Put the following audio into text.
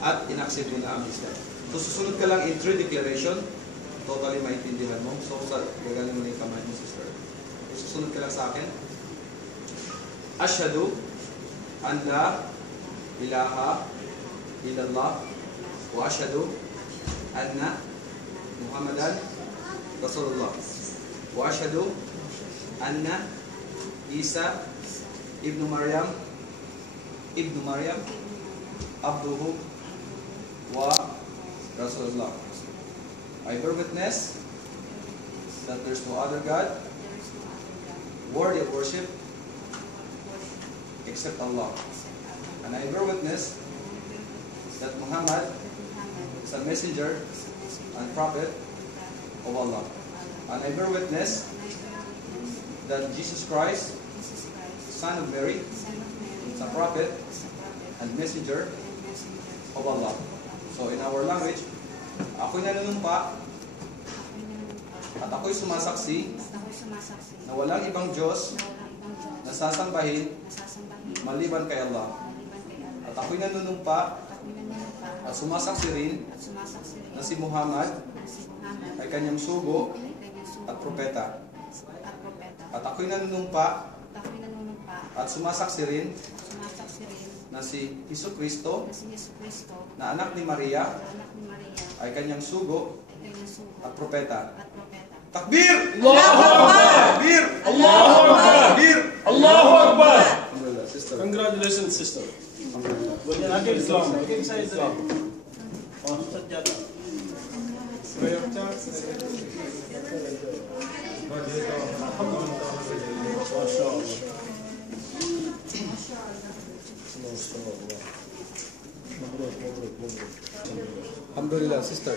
at inaccept mo na ang Islam. So susunod ka lang in 3 declaration, totally maintindihan mo. So gagaling mo na yung kamay mo, sister. So susunod ka lang sa akin. Ashhadu an la ilaha illallah wa ashhadu anna Muhammadan Rasulullah wa ashhadu anna Isa ibnu Maryam abduhu wa Rasulullah. I bear witness that there's no other God worthy of worship except Allah. And I bear witness that Muhammad is a messenger and prophet of Allah. And I bear witness that Jesus Christ, Son of Mary, is a prophet and messenger of Allah. So in our language, ako'y nanunumpa at ako'y sumasaksi na walang ibang Diyos na sasambahin maliban kay Allah. At ako'y nanunumpa at sumasaksi rin na si Muhammad ay kanyang sugo at propeta. At ako'y nanunumpa at sumasaksi rin na si Jesucristo na anak ni Maria ay kanyang sugo at propeta. Takbir! Allahu Akbar! Takbir! Allahu Akbar! Takbir! Allahu Akbar! Congratulations, sister. Islam. Islam. Alhamdulillah, sister.